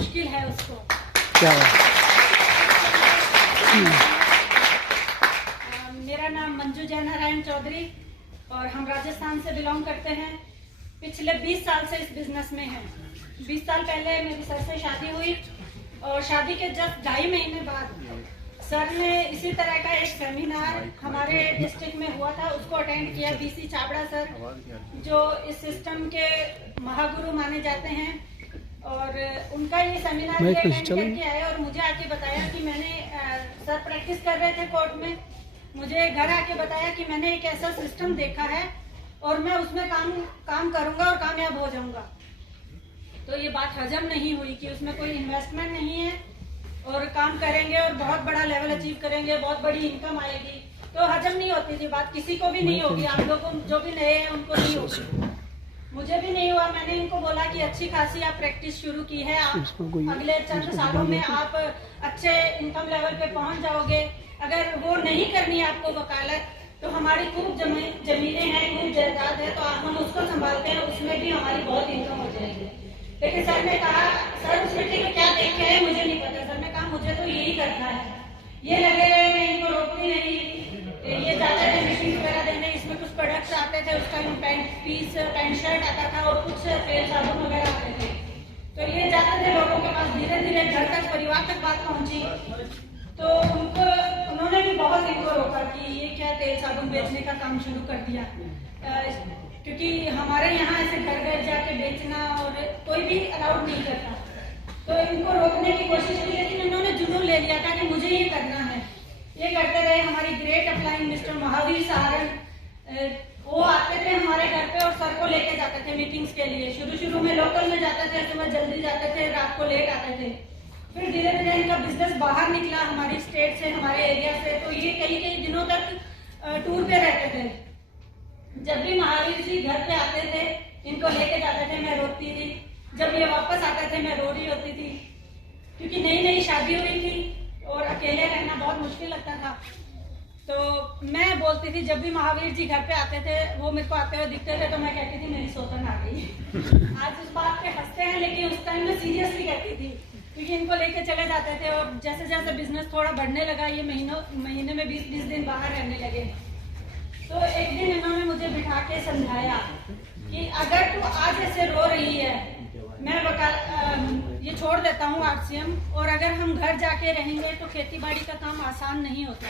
मुश्किल है उसको। क्या मेरा नाम मंजू जयनारायण चौधरी और हम राजस्थान से बिलोंग करते हैं। पिछले 20 साल से इस बिजनेस में हैं। 20 साल पहले मेरी सर से शादी हुई और शादी के जस्ट 2.5 महीने बाद सर ने इसी तरह का एक सेमिनार हमारे डिस्ट्रिक्ट में हुआ था, उसको अटेंड किया। बीसी छाबड़ा सर जो इस सिस्टम के महागुरु माने जाते हैं, और उनका ये सेमिनार भी अटेंड करके आए और मुझे आके बताया कि मैंने सर प्रैक्टिस कर रहे थे कोर्ट में, मुझे घर आके बताया कि मैंने एक ऐसा सिस्टम देखा है और मैं उसमें काम करूंगा और कामयाब हो जाऊंगा। तो ये बात हजम नहीं हुई कि उसमें कोई इन्वेस्टमेंट नहीं है और काम करेंगे और बहुत बड़ा लेवल अचीव करेंगे, बहुत बड़ी इनकम आएगी। तो हजम नहीं होती थी बात, किसी को भी नहीं होगी, आप लोगों को जो भी नए हैं उनको नहीं होगी, मुझे भी नहीं हुआ। मैंने इनको बोला कि अच्छी खासी आप प्रैक्टिस शुरू की है, आप अगले चंद सालों में आप अच्छे इनकम लेवल पे पहुंच जाओगे। अगर वो नहीं करनी है आपको वकालत, तो हमारी खूब जमीनें हैं, खूब जायदाद है, तो हम उसको संभालते हैं, उसमें भी हमारी बहुत इनकम हो जाएगी। लेकिन सर ने कहा, सर उस मिट्टी में क्या देखे है मुझे नहीं पता। सर ने कहा मुझे तो यही करना है। ये लगे रहे, मैं इनको रोकती नहीं। ये जाते थे मशीन वगैरह देने, इसमें कुछ प्रोडक्ट्स आते थे, उस टाइम पैंट शर्ट आता था और कुछ तेल साबुन वगैरह आते थे। तो ये जाते थे लोगों के पास, धीरे धीरे घर तक, परिवार तक बात पहुंची। तो उन्होंने भी बहुत इनको रोका कि ये क्या तेल साबुन बेचने का काम शुरू कर दिया, क्योंकि हमारे यहाँ ऐसे घर घर जाके बेचना और कोई भी अलाउड नहीं करता। तो इनको रोकने की कोशिश की, लेकिन इन्होंने जुनून ले लिया था कि मुझे ये करना है। ये करते रहे। हमारी great upline mister Mahavir Saharan वो आते थे हमारे घर पे और सर को लेके जाते थे मीटिंग्स के लिए। शुरू में लोकल में जाते थे, सुबह जल्दी जाते थे, रात को लेट आते थे। फिर धीरे धीरे इनका बिजनेस बाहर निकला हमारी स्टेट से, हमारे एरिया से। तो ये कई दिनों तक टूर पे रहते थे। जब भी महावीर जी घर पे आते थे, इनको लेके जाते थे, मैं रोती थी। जब ये वापस आते थे, मैं रो रही होती थी, क्योंकि नई शादी हुई थी और अकेले रहना बहुत मुश्किल लगता था। तो मैं बोलती थी, जब भी महावीर जी घर पे आते थे, वो मेरे को आते हुए दिखते थे, तो मैं कहती थी मेरी सौतन आ गई। आज उस बात पे हंसते हैं, लेकिन उस टाइम में सीरियसली कहती थी, क्योंकि इनको लेके चले जाते थे। और जैसे जैसे बिजनेस थोड़ा बढ़ने लगा, ये महीने में 20 दिन बाहर रहने लगे। तो एक दिन इन्होंने मुझे बिठा के समझाया कि अगर तू आज ऐसे रो रही है, मैं ये छोड़ देता हूँ RCM, और अगर हम घर जाके रहेंगे तो खेती बाड़ी का काम आसान नहीं होता।